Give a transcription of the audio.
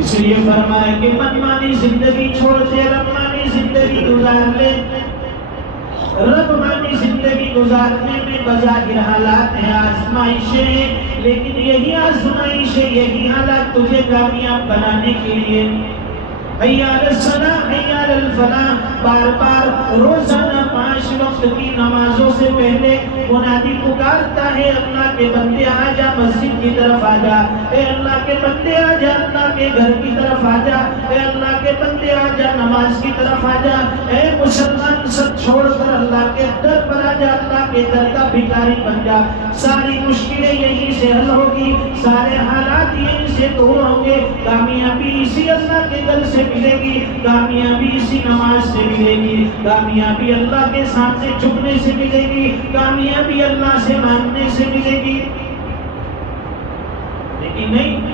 اس لیے فرمایا کہ منمانی زندگی چھوڑ دے، ربانی زندگی گزار لے۔ ربانی زندگی گزارنے میں بظاہر حالات ہیں، آزمائشیں ہیں، لیکن یہی آزمائشیں، یہی حالات تجھے کامیاب بنانے کے لیے حی علی الصلاۃ حی علی الفلاح بار بار روزانہ 5 وقت کی نمازوں سے پہلے منادی پکارتا ہے، اللہ کے بندے آ جا، مسجد کی طرف آ جا، اے اللہ کے بندے آ جا، اللہ کے گھر کی طرف آ جا، اے اللہ کے بندے آ جا، نماز کی طرف آ جا، اے مسلمان سب چھوڑ کر اللہ کے در پر آ جا، اللہ کے در کا بھکاری بن جا، ساری مشکلیں یہیں سے حل ہوگی، سارے حالات یہیں سے دور ہوں گے، کامیابی اسی اللہ کے در سے ملے گی، کامیابی اسی نماز سے ملے گی، کامیابی اللہ کے سامنے جھکنے سے ملے گی، کامیابی اللہ سے مانگنے سے ملے گی۔ لیکن نہیں،